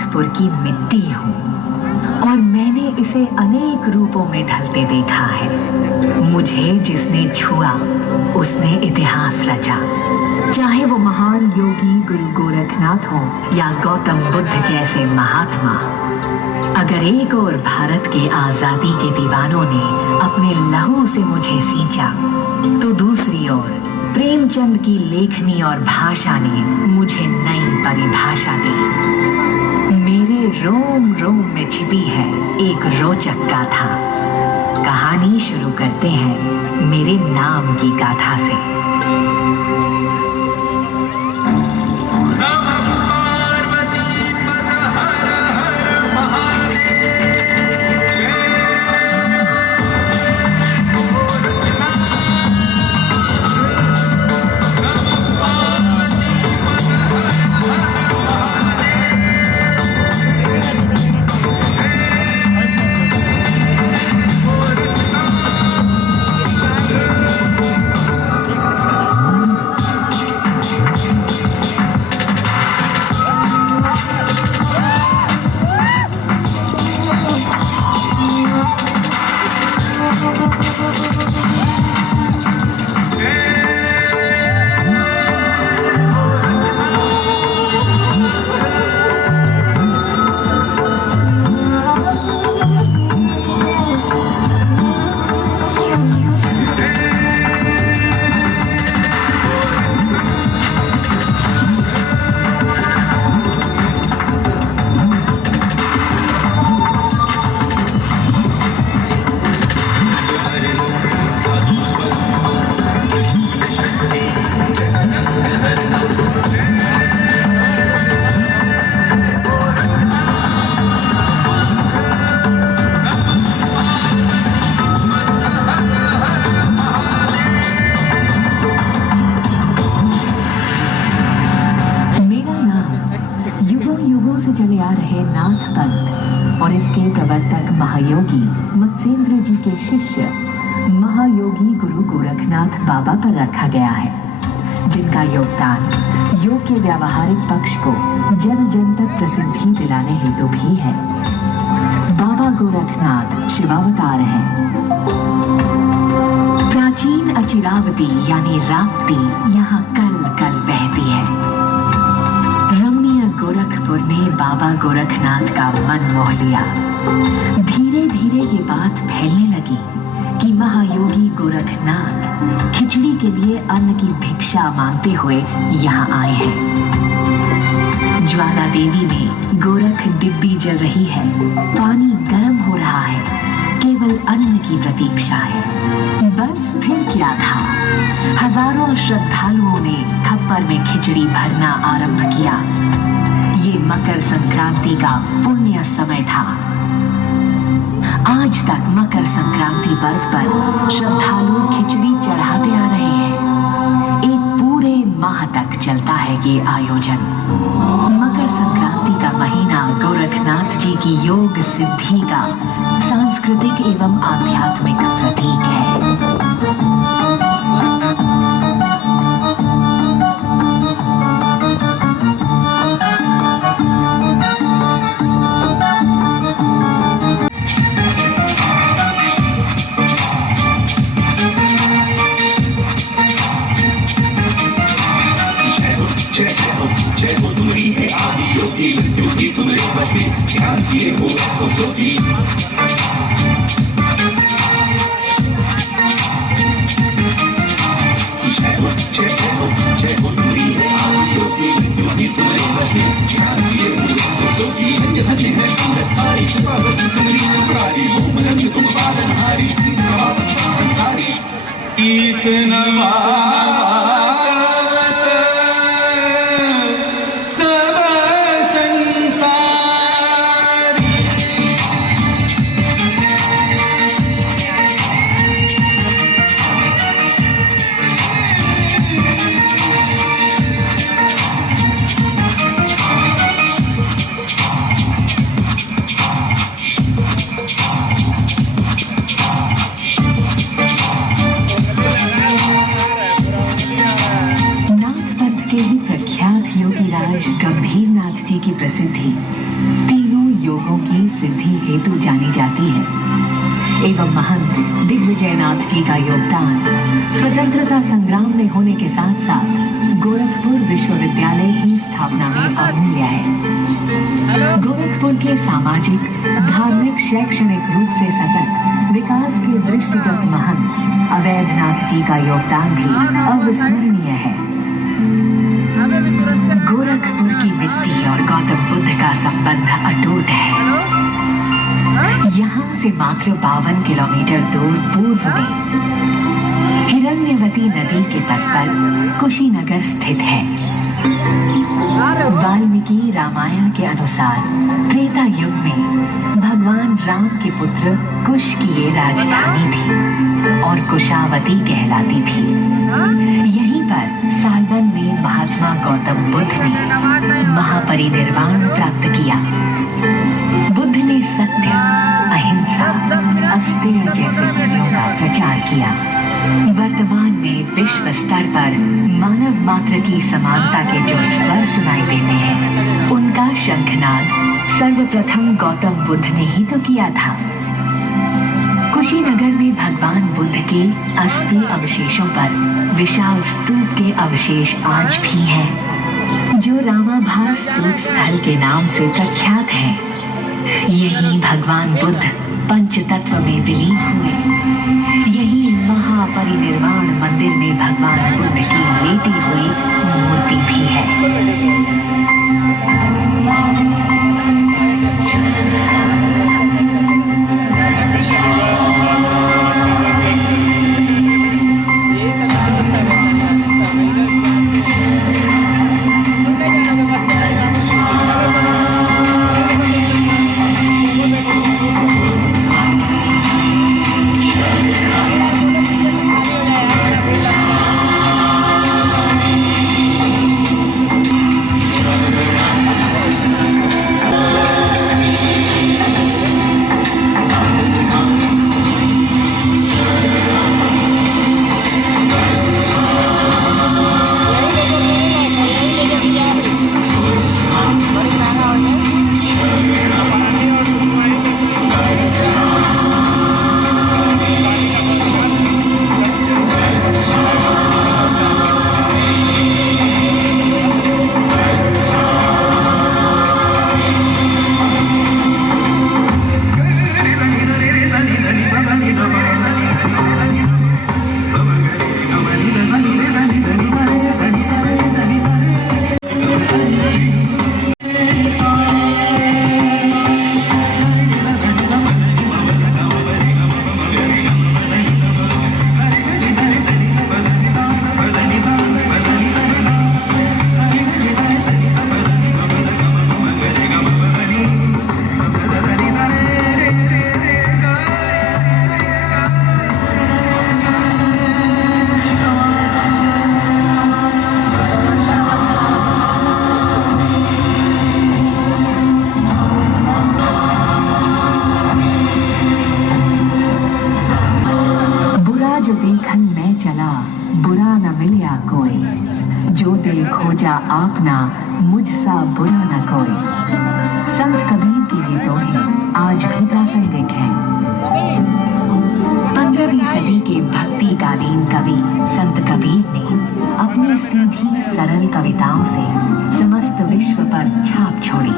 गोरखपुर की मिट्टी हूँ और मैंने इसे अनेक रूपों में ढलते देखा है। मुझे जिसने छुआ उसने इतिहास रचा, चाहे वो महान योगी गुरु गोरखनाथ हो या गौतम बुद्ध जैसे महात्मा। अगर एक ओर भारत के आजादी के दीवानों ने अपने लहू से मुझे सींचा, तो दूसरी ओर प्रेमचंद की लेखनी और भाषा ने मुझे नई परिभाषा दी। मेरे रोम रोम में छिपी है एक रोचक गाथा। कहानी शुरू करते हैं मेरे नाम की गाथा से। और इसके प्रवर्तक महायोगी मत्स्येंद्र जी के शिष्य महायोगी गुरु गोरखनाथ बाबा पर रखा गया है, जिनका योगदान योग के व्यावहारिक पक्ष को जन जन तक प्रसिद्धि दिलाने हेतु भी है। बाबा गोरखनाथ शिवावतार हैं। प्राचीन अचिरावती यानी राप्ती यहाँ कल कल बहती है। गोरखपुर ने बाबा गोरखनाथ का मन मोह लिया। धीरे धीरे ये बात फैलने लगी कि महायोगी गोरखनाथ खिचड़ी के लिए अन्न की भिक्षा मांगते हुए यहाँ आए हैं। ज्वाला देवी में गोरख डिब्बी जल रही है, पानी गर्म हो रहा है, केवल अन्न की प्रतीक्षा है। बस फिर क्या था, हजारों श्रद्धालुओं ने खप्पर में खिचड़ी भरना आरंभ किया। ये मकर संक्रांति का पुण्य समय था। आज तक मकर संक्रांति पर्व पर श्रद्धालु खिचड़ी चढ़ाते आ रहे हैं। एक पूरे माह तक चलता है ये आयोजन। मकर संक्रांति का महीना गोरखनाथ जी की योग सिद्धि का सांस्कृतिक एवं आध्यात्मिक प्रतीक है। सिद्धि हेतु जानी जाती है एवं महंत दिग्विजयनाथ जी का योगदान स्वतंत्रता संग्राम में होने के साथ साथ गोरखपुर विश्वविद्यालय की स्थापना में अमूल्य है। गोरखपुर के सामाजिक, धार्मिक, शैक्षणिक रूप से सतत विकास के दृष्टिगत महंत अवैधनाथ जी का योगदान भी अविस्मरणीय है। गोरखपुर की मिट्टी और गौतम बुद्ध का संबंध अटूट है। यहाँ से मात्र 52 किलोमीटर दूर पूर्व में हिरण्यवती नदी के तट पर कुशीनगर स्थित है। वाल्मीकि रामायण के अनुसार त्रेता युग में भगवान राम के पुत्र कुश की ये राजधानी थी और कुशावती कहलाती थी। यहीं पर सालवन में महात्मा गौतम बुद्ध ने महापरिनिर्वाण प्राप्त किया। बुद्ध ने सत्य, अहिंसा, अस्तेय जैसे मूल्यों का प्रचार किया। वर्तमान में विश्व स्तर पर मानव मात्र की समानता के जो स्वर सुनाई देते हैं, उनका शंखनाद सर्वप्रथम गौतम बुद्ध ने ही तो किया था। कुशीनगर में भगवान बुद्ध के अस्थि अवशेषों पर विशाल स्तूप के अवशेष आज भी हैं, जो रामाभार स्तूप स्थल के नाम से प्रख्यात है। यही भगवान बुद्ध पंचतत्व में विलीन हुए। यही महापरिनिर्वाण मंदिर में भगवान बुद्ध की लेटी हुई मूर्ति भी है। खोजा आपना मुझसा बुरा न कोई। संत कबीर के ये दोहे आज भी प्रासंगिक हैं। 15वीं सदी के भक्तिकालीन कवि संत कबीर ने अपनी सीधी सरल कविताओं से समस्त विश्व पर छाप छोड़ी।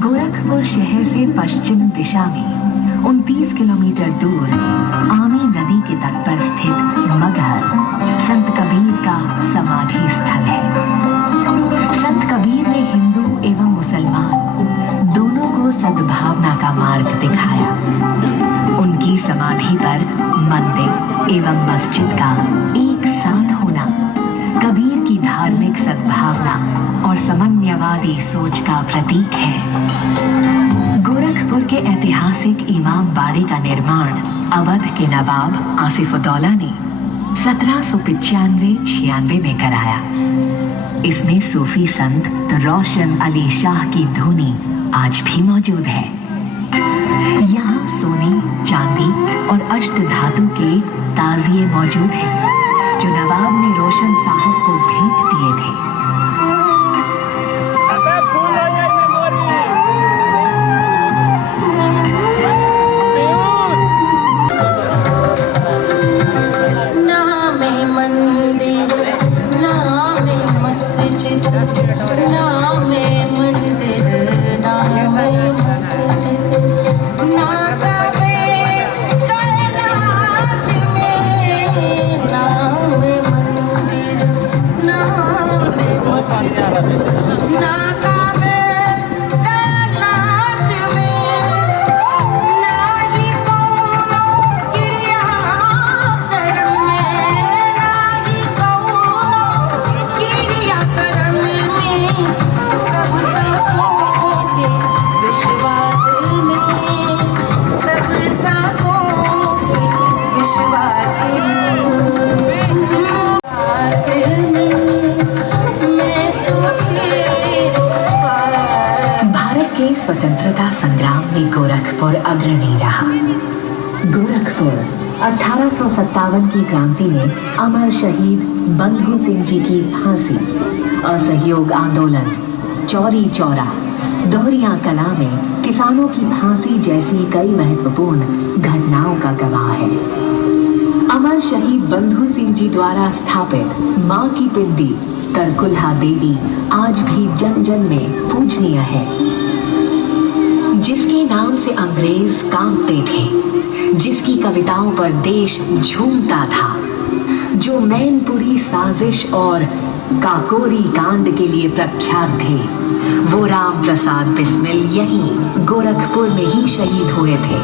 गोरखपुर शहर से पश्चिम दिशा में 29 किलोमीटर दूर आमी नदी के तट पर स्थित मगहर संत कबीर का समाधि स्थल है। संत कबीर ने हिंदू एवं मुसलमान दोनों को सद्भावना का मार्ग दिखाया। उनकी समाधि पर मंदिर एवं मस्जिद का एक साथ होना कबीर की धार्मिक सद्भावना और समन्वयवादी सोच का प्रतीक है। गोरखपुर के ऐतिहासिक इमाम बाड़े का निर्माण अवध के नवाब आसिफउद्दौला ने 1795-96 में कराया। इसमें सूफी संत रोशन अली शाह की धुनी आज भी मौजूद है। यहाँ सोने, चांदी और अष्ट धातु के ताजिए मौजूद हैं, जो नवाब ने रोशन साहब को भेंट दिए थे। के स्वतंत्रता संग्राम में गोरखपुर अग्रणी रहा। गोरखपुर 1857 की क्रांति में अमर शहीद बंधु सिंह जी की फांसी, असहयोग आंदोलन, चौरी चौरा, दोहरिया कला में किसानों की फांसी जैसी कई महत्वपूर्ण घटनाओं का गवाह है। अमर शहीद बंधु सिंह जी द्वारा स्थापित मां की पिंडी तरकुलहा देवी आज भी जन जन में पूजनीय है। जिसके नाम से अंग्रेज कांपते थे, जिसकी कविताओं पर देश झूमता था, जो मैनपुरी साजिश और काकोरी कांड के लिए प्रख्यात थे, वो राम प्रसाद बिस्मिल यहीं गोरखपुर में ही शहीद हुए थे।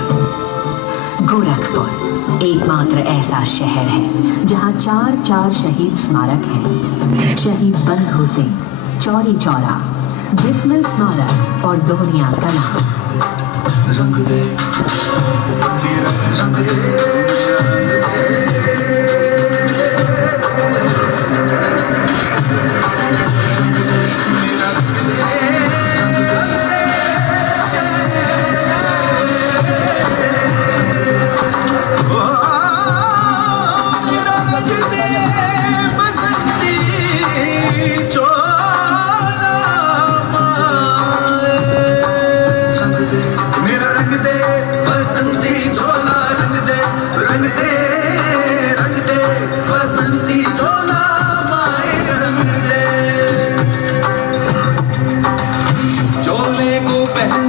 गोरखपुर एकमात्र ऐसा शहर है जहां 4 शहीद स्मारक हैं। शहीद बंधु सिंह, चौरी चौरा, बिस्मिल स्मारक और दोहरिया कला। रंग दे, रंग दे।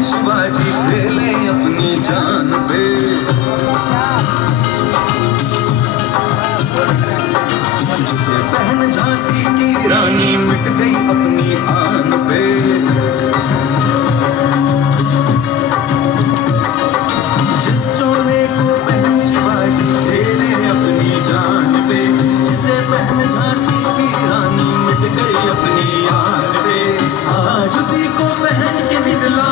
शिवाजी खेले अपनी जान पे, जिसे बहन झांसी की रानी मिट गई अपनी आन पे। जिस चोले को बहन शिवाजी खेले अपनी जान पे, जिसे बहन झांसी की रानी मिट गई अपनी आन पे, आज उसी को पहन के निकला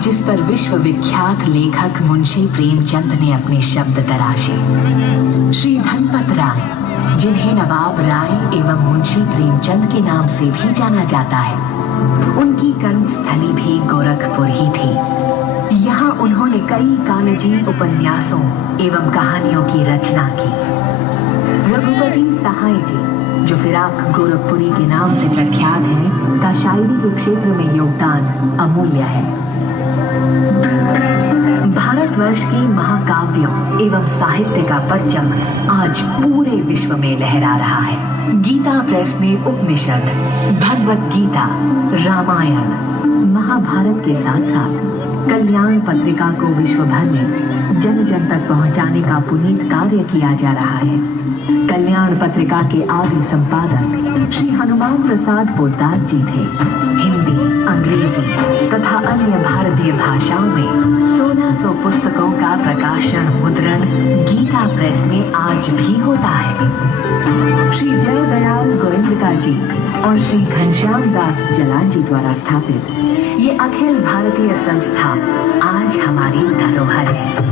जिस पर विश्व विख्यात लेखक मुंशी प्रेमचंद ने अपने शब्द तराशे। श्री धनपत राय, जिन्हें नवाब राय एवं मुंशी प्रेमचंद के नाम से भी जाना जाता है, उनकी कर्मस्थली भी गोरखपुर ही थी। यहाँ उन्होंने कई कालजी उपन्यासों एवं कहानियों की रचना की। रघुपति सहाय जी, जो फिराक गोरखपुरी के नाम से प्रख्यात हैं, का शायरी के क्षेत्र में योगदान अमूल्य है। भारतवर्ष के महाकाव्यों एवं साहित्य का परचम आज पूरे विश्व में लहरा रहा है। गीता प्रेस ने उपनिषद, भगवत गीता, रामायण, महाभारत के साथ साथ कल्याण पत्रिका को विश्व भर में जन जन तक पहुंचाने का पुनीत कार्य किया जा रहा है। कल्याण पत्रिका के आदि संपादक श्री हनुमान प्रसाद पोद्दार जी थे। हिंदी, अंग्रेजी तथा अन्य भारतीय भाषाओं में 1600 पुस्तकों का प्रकाशन मुद्रण गीता प्रेस में आज भी होता है। श्री जय दयाल गोविंदका जी और श्री घनश्याम दास जलाल जी द्वारा स्थापित ये अखिल भारतीय संस्था आज हमारी धरोहर है।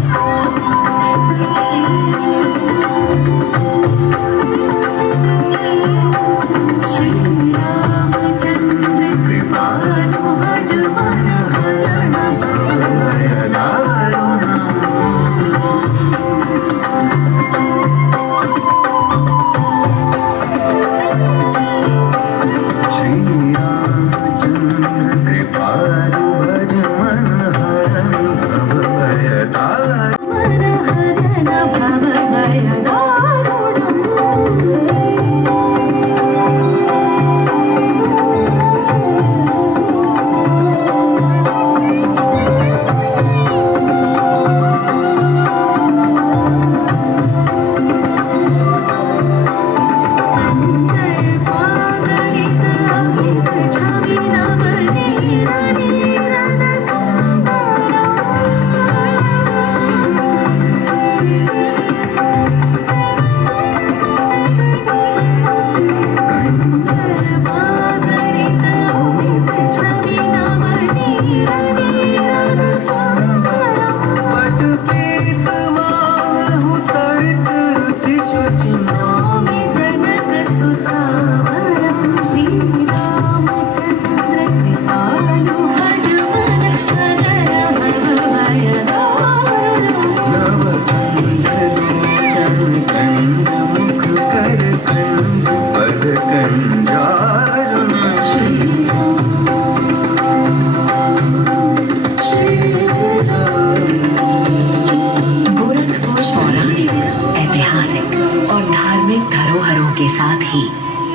ही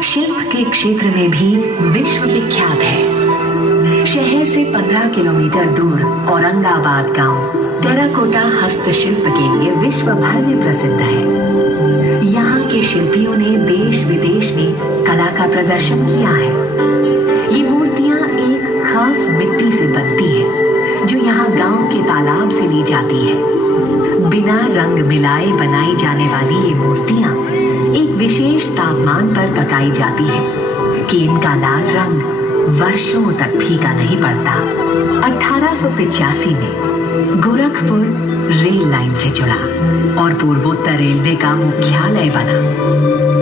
शिल्प के क्षेत्र में भी विश्व विख्यात है। शहर से 15 किलोमीटर दूर औरंगाबाद गांव टेराकोटा हस्तशिल्प के लिए विश्व भर में प्रसिद्ध है। यहाँ के शिल्पियों ने देश विदेश में कला का प्रदर्शन किया है। ये मूर्तियाँ एक खास मिट्टी से बनती है जो यहाँ गांव के तालाब से ली जाती है। बिना रंग मिलाए बनाई जाने वाली ये मूर्तियाँ एक विशेष तापमान पर पकाई जाती है कि इनका लाल रंग वर्षों तक फीका नहीं पड़ता। 1885 में गोरखपुर रेल लाइन से जुड़ा और पूर्वोत्तर रेलवे का मुख्यालय बना।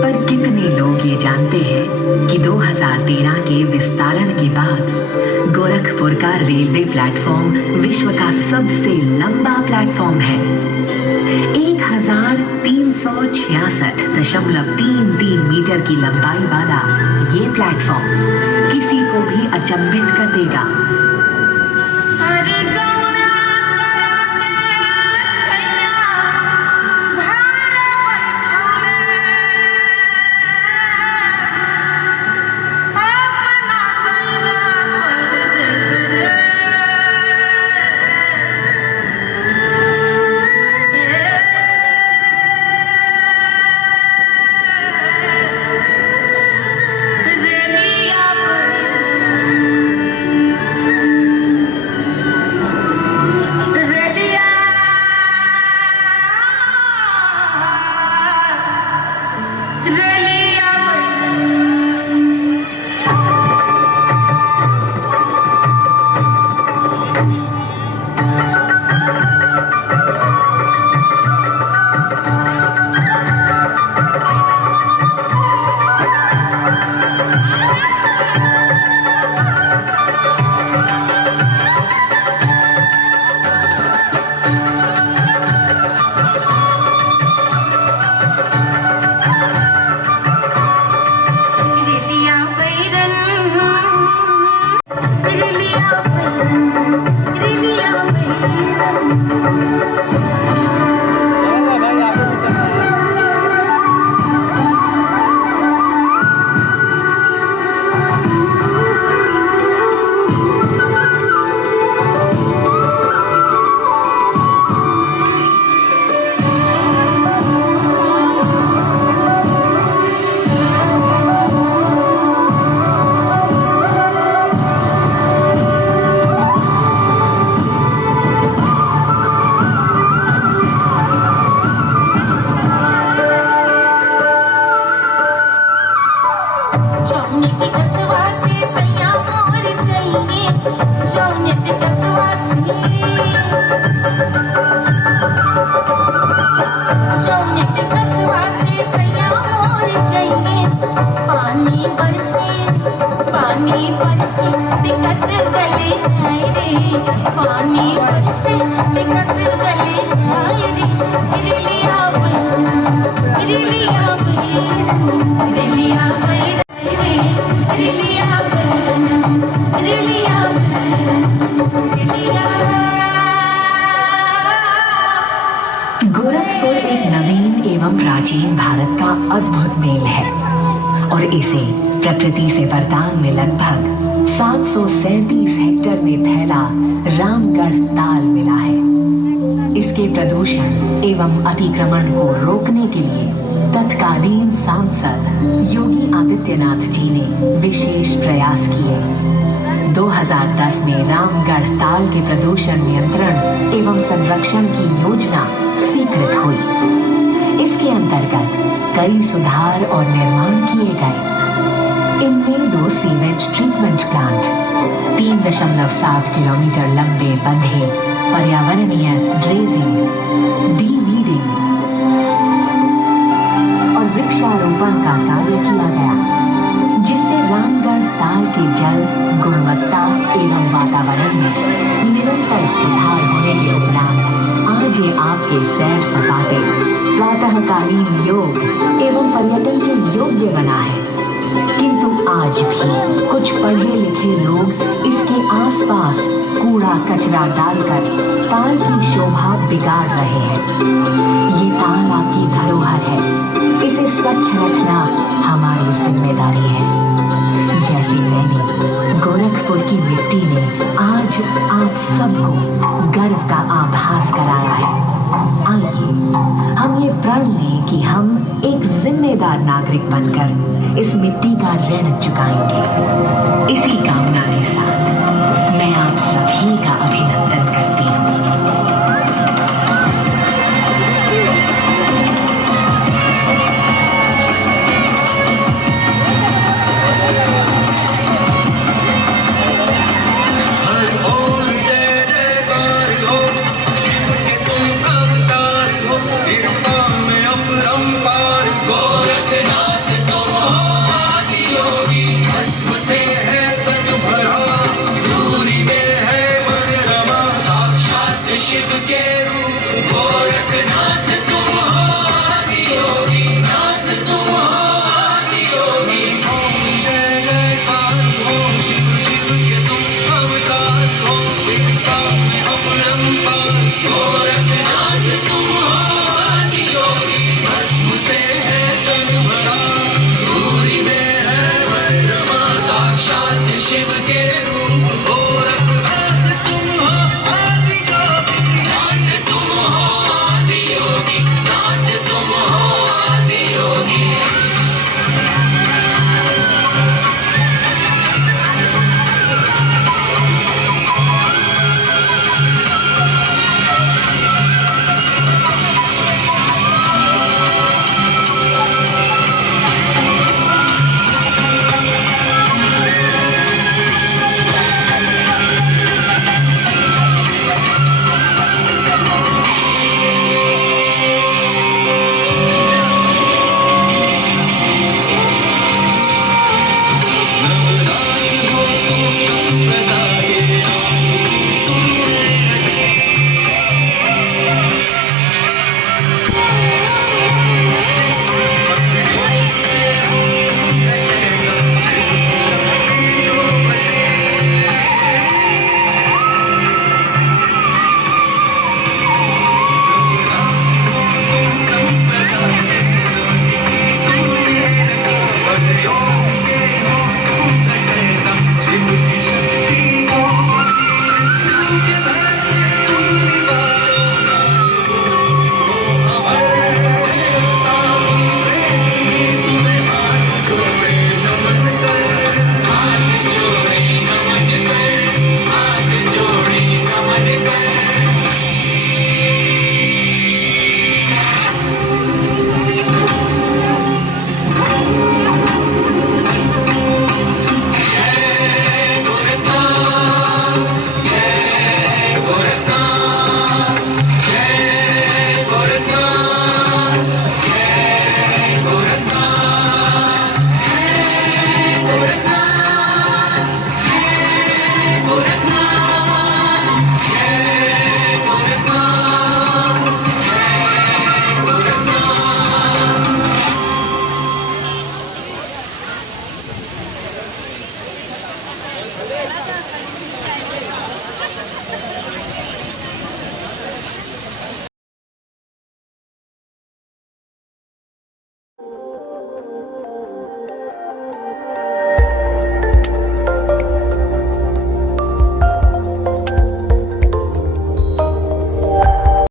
पर कितने लोग ये जानते हैं कि 2013 के विस्तारण के बाद गोरखपुर का रेलवे प्लेटफॉर्म विश्व का सबसे लंबा प्लेटफॉर्म है। 1366.33 मीटर की लंबाई वाला ये प्लेटफॉर्म किसी को भी अचंभित कर देगा। गोरखपुर एक नवीन एवं प्राचीन भारत का अद्भुत मेल है और इसे प्रकृति से वरदान में लगभग 737 हेक्टेयर में फैला रामगढ़ ताल मिला है। इसके प्रदूषण एवं अतिक्रमण को रोकने के लिए तत्कालीन सांसद योगी आदित्यनाथ जी ने विशेष प्रयास किए। 2010 में रामगढ़ ताल के प्रदूषण नियंत्रण एवं संरक्षण की योजना स्वीकृत हुई। इसके अंतर्गत कई सुधार और निर्माण किए गए। इनमें 2 सीवेज ट्रीटमेंट प्लांट, 3.7 किलोमीटर लंबे बंधे पर्यावरणीय ड्रेजिंग, डीवीडिंग और वृक्षारोपण का कार्य किया गया, जिससे रामगढ़ ताल के जल गुणवत्ता एवं वातावरण में निरंतर सुधार होने के उपरांत आज ये आपके सैर सपाटे, प्रातःकालीन योग एवं पर्यटन के योग्य बना है। किंतु आज भी कुछ पढ़े लिखे लोग इसके आसपास कूड़ा कचरा डालकर ताल की शोभा बिगाड़ रहे हैं। ये ताल आपकी धरोहर है, इसे स्वच्छ रखना हमारी जिम्मेदारी है। जैसे मैंने गोरखपुर की मिट्टी ने आज आप सबको गर्व का आभास कराया है, आइए हम ये प्रण लें कि हम एक जिम्मेदार नागरिक बनकर इस मिट्टी का ऋण चुकाएंगे। इसी कामना के साथ मैं आप सभी का अभिनंदन करती हूँ।